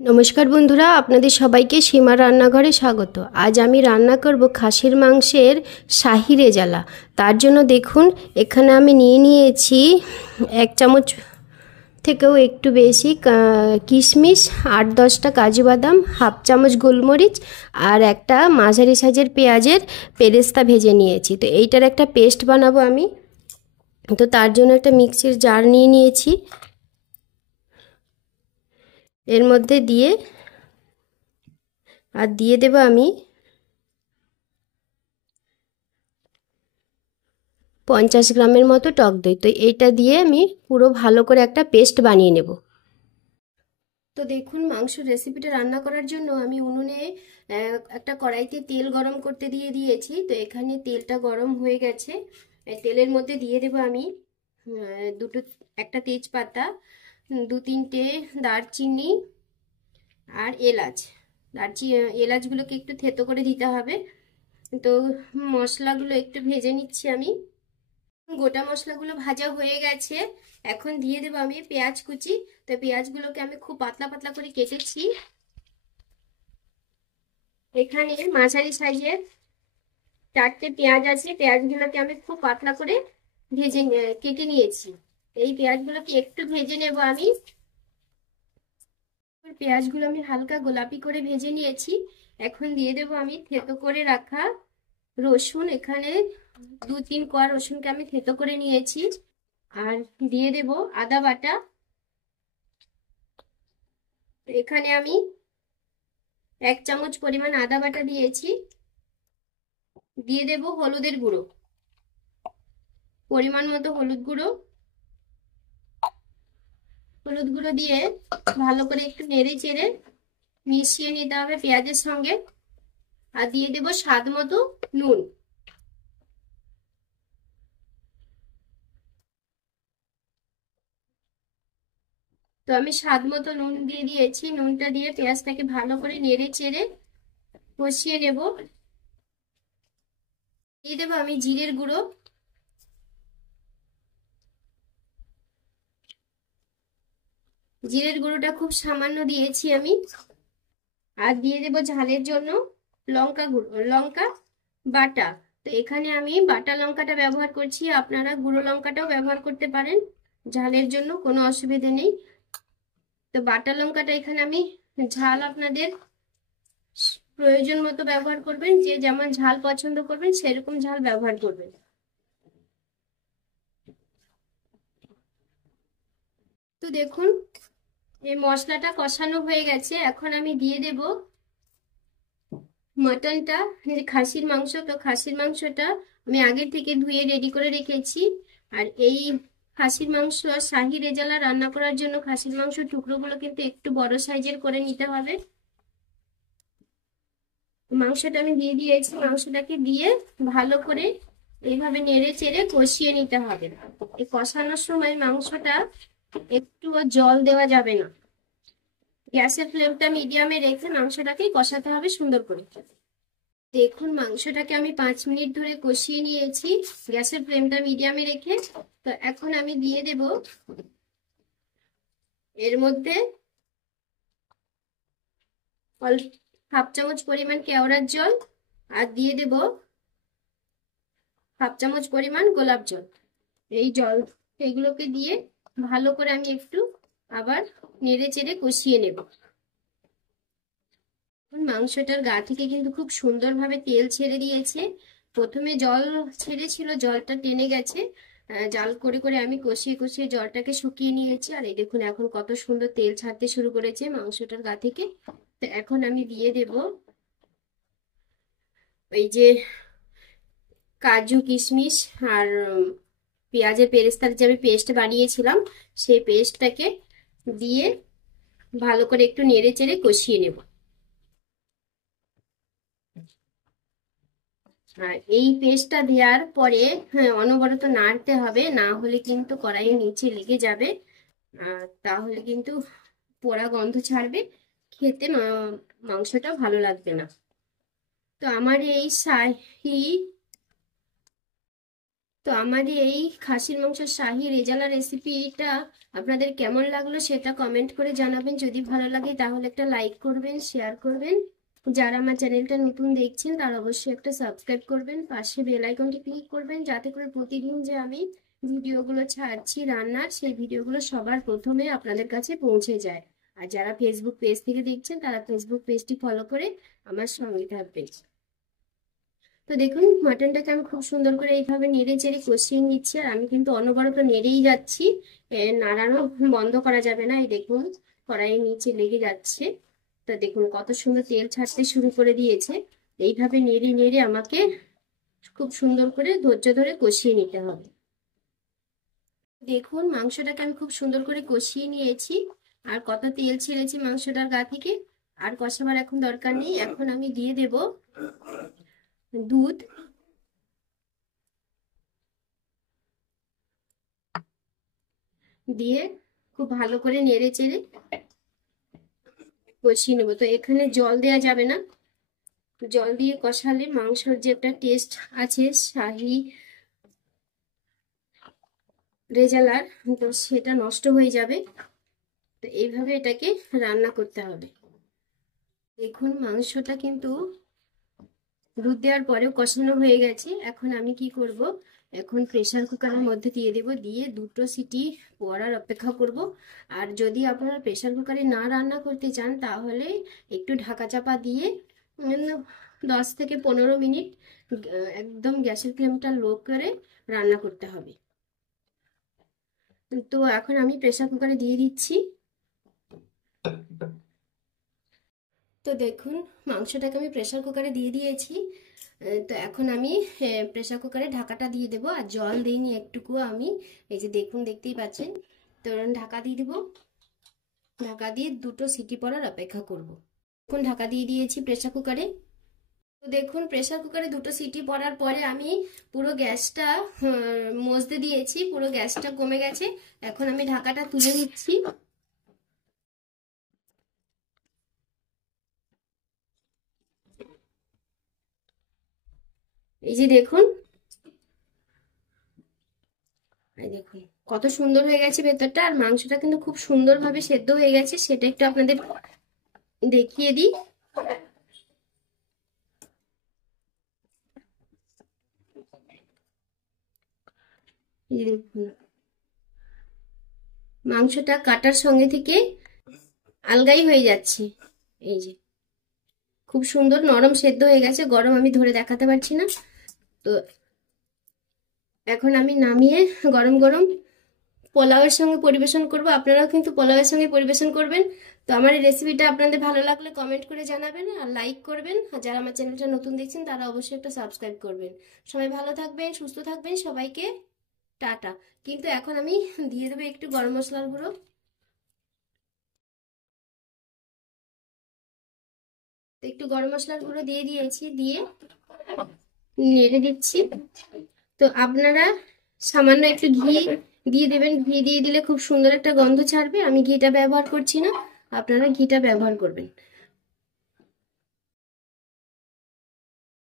নমস্কার বন্ধুরা, আপনাদের সবাইকে সীমা রান্নাঘরে স্বাগত। আজ আমি রান্না করব খাসির মাংসের শাহি রেজালা। তার জন্য দেখুন, এখানে আমি নিয়েছি 1 চামচ থেকেও একটু বেশি কিশমিশ, 8-10টা কাজু বাদাম, 1/2 চামচ গোলমরিচ আর একটা মাঝারি সাইজের পেঁয়াজের পেরেস্তা ভেজে নিয়েছি। তো এইটার একটা পেস্ট বানাবো আমি। তো তার জন্য একটা মিক্সির জার নিয়েছি। এর মধ্যে দিয়ে দেব আমি 50 গ্রামের মতো টক দই। তো এইটা দিয়ে আমি পুরো ভালো করে একটা পেস্ট বানিয়ে নেব। তো দেখুন, মাংসের রেসিপিটা রান্না করার জন্য আমি উনুনে একটা কড়াইতে তেল গরম করতে দিয়েছি। তো এখানে তেলটা গরম হয়ে গেছে। তেলের মধ্যে দিয়ে দেব আমি একটা তেজপাতা, 2-3টে দারচিনি আর এলাচ। এলাচগুলোকে একটু থেতো করে দিতে হবে। তো মশলাগুলো একটু ভেজে নিচ্ছি আমি। গোটা মশলাগুলো ভাজা হয়ে গেছে। এখন দিয়ে দেবো আমি পেঁয়াজ কুচি। তো পেঁয়াজগুলোকে আমি খুব পাতলা পাতলা করে কেটেছি। এখানে মাঝারি সাইজের 4টে পেঁয়াজ আছে। পেঁয়াজগুলোকে আমি খুব পাতলা করে কেটে নিয়েছি। এই পেঁয়াজগুলোকে একটু ভেজে নেব আমি। পেঁয়াজগুলো আমি হালকা গোলাপি করে ভেজে নিয়েছি। এখন দিয়ে দেবো আমি থেতো করে রাখা রসুন। এখানে 2-3 কোয়া রসুনকে আমি থেতো করে নিয়েছি। আর দিয়ে দেব আদা বাটা। এখানে আমি 1 চামচ পরিমাণ আদা বাটা দিয়েছি। দিয়ে দেব হলুদের গুঁড়ো, পরিমাণ মতো হলুদ গুঁড়ো দিয়ে ভালো করে একটু নেড়ে চেড়ে মিশিয়ে নিতে হবে পেঁয়াজের সঙ্গে। আর দিয়ে দেব স্বাদ মতো নুন। তো আমি স্বাদ মতো নুন দিয়ে দিয়েছি। নুনটা দিয়ে পেঁয়াজটাকে ভালো করে নেড়ে চেড়ে কষিয়ে নেব। দিয়ে দেবো আমি জিরের গুঁড়ো, জিরের গুঁড়োটা খুব সামান্য দিয়েছি আমি। আর দিয়ে দেব ঝালের জন্য লঙ্কা বাটা। তো এখানে আমি বাটা লঙ্কাটা ব্যবহার করছি, আপনারা গুঁড়ো লঙ্কাটাও ব্যবহার করতে পারেন, ঝালের জন্য কোনো অসুবিধে নেই। তো বাটা লঙ্কাটা এখানে আমি ঝাল আপনাদের প্রয়োজন মতো ব্যবহার করবেন, যে যেমন ঝাল পছন্দ করবেন সেরকম ঝাল ব্যবহার করবেন। তো দেখুন, এই মশলাটা কষানো হয়ে গেছে। এখন আমি দিয়ে দেব মটনটা, খাসির মাংস। তো খাসির মাংসটা আমি আগে থেকে ধুয়ে রেডি করে রেখেছি। আর এই খাসির মাংস শাহি রেজালা রান্না করার জন্য খাসির মাংস টুকরোগুলো কিন্তু একটু বড় সাইজের করে নিতে হবে। মাংসটা আমি দিয়ে দিয়েছি। মাংসটাকে দিয়ে ভালো করে এইভাবে নেড়ে চেড়ে কষিয়ে নিতে হবে। এই কষানোর সময় মাংসটা একটুও জল দেওয়া যাবে না। গ্যাসের ফ্লেমটা মিডিয়ামে রেখে মাংসটাকে কষাতে হবে সুন্দর করে। দেখুন, মাংসটাকে আমি 5 মিনিট ধরে কষিয়ে নিয়েছি গ্যাসের ফ্লেমটা মিডিয়ামে রেখে। তো এখন আমি দিয়ে দেব এর মধ্যে 1/2 চামচ পরিমাণ কেওড়ার জল। আর দিয়ে দেব 1/2 চামচ পরিমাণ গোলাপ জল। এই জল এগুলোকে দিয়ে ভালো করে আমি একটু আবার নেড়ে চেড়ে কষিয়ে নেব। মাংসটার গা থেকে কিন্তু খুব সুন্দরভাবে তেল ছেড়ে দিয়েছে। প্রথমে জল ছেড়েছিল, জলটা টেনে গেছে। জাল করে করে আমি কষিয়ে কষিয়ে জলটাকে শুকিয়ে নিয়েছি। আর এই দেখুন, এখন কত সুন্দর তেল ছাড়তে শুরু করেছে মাংসটার গা থেকে। তো এখন আমি দিয়ে দেব এই যে কাজু কিশমিশ আর পেঁয়াজের পেরেস্তার যে আমি পেস্ট বানিয়েছিলাম, সেই পেস্টটাকে দিয়ে ভালো করে একটু নেড়ে চেড়ে কষিয়ে নেব। আর এই পেস্টটা দেওয়ার পরে অনবরত নাড়তে হবে, না হলে কিন্তু কড়াইয়ের নিচে লেগে যাবে। তাহলে কিন্তু পোড়া গন্ধ ছাড়বে, খেতে মাংসটা ভালো লাগবে না। তো আমার এই শাহি তো আমার এই খাসির মাংসের শাহি রেজালা রেসিপিটা আপনাদের কেমন লাগলো সেটা কমেন্ট করে জানাবেন। যদি ভালো লাগে তাহলে একটা লাইক করবেন, শেয়ার করবেন। যারা আমার চ্যানেলটা নতুন দেখছেন তারা অবশ্যই একটা সাবস্ক্রাইব করবেন, পাশে বেল আইকনটি ক্লিক করবেন, যাতে করে প্রতিদিন যে আমি ভিডিওগুলো ছাড়ছি রান্নার, সেই ভিডিওগুলো সবার প্রথমে আপনাদের কাছে পৌঁছে যায়। আর যারা ফেসবুক পেজ থেকে দেখছেন তারা ফেসবুক পেজটি ফলো করে আমার সঙ্গে থাকবেন। তো দেখুন মাটনটাকে আমি খুব সুন্দর করে এইভাবে নেড়ে চেড়ে কষিয়ে নিচ্ছি, আর আমি কিন্তু অনবরত নেড়েই যাচ্ছি, নাড়ানো বন্ধ করা যাবে না। এই দেখুন কড়াইয়ের নিচে লেগে যাচ্ছে। তো দেখুন কত সুন্দর তেল ছাড়তে শুরু করে দিয়েছে। এইভাবে নেড়ে নেড়ে আমাকে খুব সুন্দর করে ধৈর্য ধরে কষিয়ে নিতে হবে। দেখুন মাংসটাকে আমি খুব সুন্দর করে কষিয়ে নিয়েছি, আর কত তেল ছেড়েছি মাংসটার গা থেকে। আর কষাবার এখন দরকার নেই। এখন আমি দিয়ে দেব দুধ। দিয়ে খুব ভালো করে নেড়ে চেড়ে কষিয়ে নেবো। তো এখানে জল দেওয়া যাবে না, জল দিয়ে কষালে মাংসর যে একটা টেস্ট আছে শাহি রেজালার, তো সেটা নষ্ট হয়ে যাবে। তো এইভাবে এটাকে রান্না করতে হবে। দেখুন মাংসটা কিন্তু দুধ দেওয়ার পরেও কষানো হয়ে গেছে। এখন আমি কি করব, এখন প্রেসার কুকারের মধ্যে দিয়ে দেব, দিয়ে দুটো সিটি পড়ার অপেক্ষা করব। আর যদি আপনারা প্রেসার কুকারে না রান্না করতে চান তাহলে একটু ঢাকা চাপা দিয়ে 10 থেকে 15 মিনিট একদম গ্যাসের ফ্লেমটা লো করে রান্না করতে হবে। তো এখন আমি প্রেসার কুকারে দিয়ে দিচ্ছি। তো দেখুন মাংসটাকে আমি প্রেসার কুকারে দিয়ে দিয়েছি। তো এখন আমি প্রেসার কুকারে ঢাকাটা দিয়ে দেবো, আর জল দিইনি একটুকু আমি। এই যে দেখুন দেখতেই পাচ্ছেন। তো ঢাকা দিয়ে দেবো, ঢাকা দিয়ে দুটো সিটি পড়ার অপেক্ষা করব। এখন ঢাকা দিয়ে দিয়েছি প্রেসার কুকারে। তো দেখুন প্রেসার কুকারে দুটো সিটি পড়ার পরে আমি পুরো গ্যাসটা মজতে দিয়েছি, পুরো গ্যাসটা কমে গেছে। এখন আমি ঢাকাটা তুলে নিচ্ছি। এই যে দেখুন, এই দেখুন কত সুন্দর হয়ে গেছে ভেতরটা, আর মাংসটা কিন্তু খুব সুন্দরভাবে সেদ্ধ হয়ে গেছে। সেটা একটু আপনাদের দেখিয়ে দিই। এই দেখুন মাংসটা কাটার সঙ্গে থেকে আলগাই হয়ে যাচ্ছে। এই যে খুব সুন্দর নরম সেদ্ধ হয়ে গেছে। গরম আমি ধরে দেখাতে পারছি না। তো এখন আমি নামিয়ে গরম গরম পোলাওয়ের সঙ্গে পরিবেশন করব। আপনারাও কিন্তু পোলাওয়ের সঙ্গে পরিবেশন করবেন। তো আমার এই রেসিপিটা আপনাদের ভালো লাগলে কমেন্ট করে জানাবেন, আর লাইক করবেন। আর যারা আমার চ্যানেলটা নতুন দেখছেন তারা অবশ্যই একটা সাবস্ক্রাইব করবেন। সবাই ভালো থাকবেন, সুস্থ থাকবেন, সবাইকে টাটা। কিন্তু এখন আমি দিয়ে দেবো একটু গরম মশলার গুঁড়ো। তো একটু গরম মশলার গুঁড়ো দিয়ে দিয়েছি, দিয়ে নেড়ে দিচ্ছি। তো আপনারা সামান্য একটু ঘি দিয়ে দেবেন। ঘি দিয়ে দিলে খুব সুন্দর একটা গন্ধ ছাড়বে। আমি ঘিটা ব্যবহার করছি না, আপনারা ঘিটা ব্যবহার করবেন।